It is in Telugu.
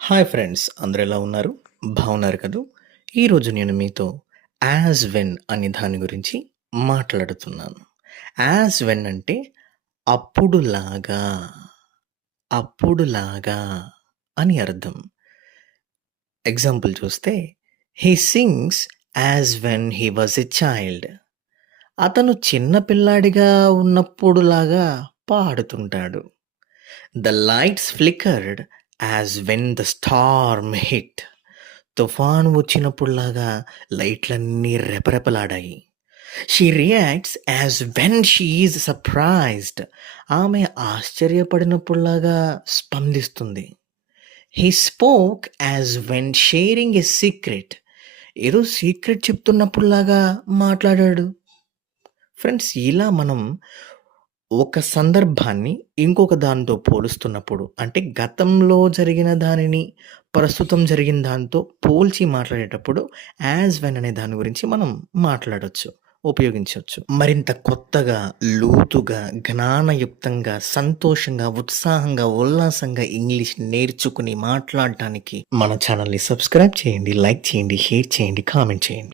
హాయ్ ఫ్రెండ్స్, అందరూ ఎలా ఉన్నారు? బాగున్నారు కదూ! ఈరోజు నేను మీతో యాజ్ వెన్ అనే దాని గురించి మాట్లాడుతున్నాను. యాజ్ వెన్ అంటే అప్పుడులాగా, అప్పుడులాగా అని అర్థం. ఎగ్జాంపుల్ చూస్తే he sings as when he was a child. అతను చిన్న పిల్లాడిగా ఉన్నప్పుడులాగా పాడుతుంటాడు. The lights flickered as when the storm hit. తుఫాను వచ్చినప్పుడులాగా లైట్లన్నీ రెపరెపలాడాయి. She reacts as when she is surprised. ఆమె ఆశ్చర్యపడినప్పుడులాగా స్పందిస్తుంది. He spoke as when sharing a secret. ఏదో సీక్రెట్ చెప్తున్నప్పుడులాగా మాట్లాడాడు. ఫ్రెండ్స్, ఇలా మనం ఒక సందర్భాన్ని ఇంకొక దానితో పోలుస్తున్నప్పుడు, అంటే గతంలో జరిగిన దానిని, ప్రస్తుతం జరిగిన దాంతో పోల్చి మాట్లాడేటప్పుడు యాజ్ వెన్ అనే దాని గురించి మనం మాట్లాడొచ్చు, ఉపయోగించొచ్చు. మరింత కొత్తగా, లోతుగా, జ్ఞానయుక్తంగా, సంతోషంగా, ఉత్సాహంగా, ఉల్లాసంగా ఇంగ్లీష్ నేర్చుకుని మాట్లాడటానికి మన ఛానల్‌ని సబ్స్క్రైబ్ చేయండి, లైక్ చేయండి, షేర్ చేయండి, కామెంట్ చేయండి.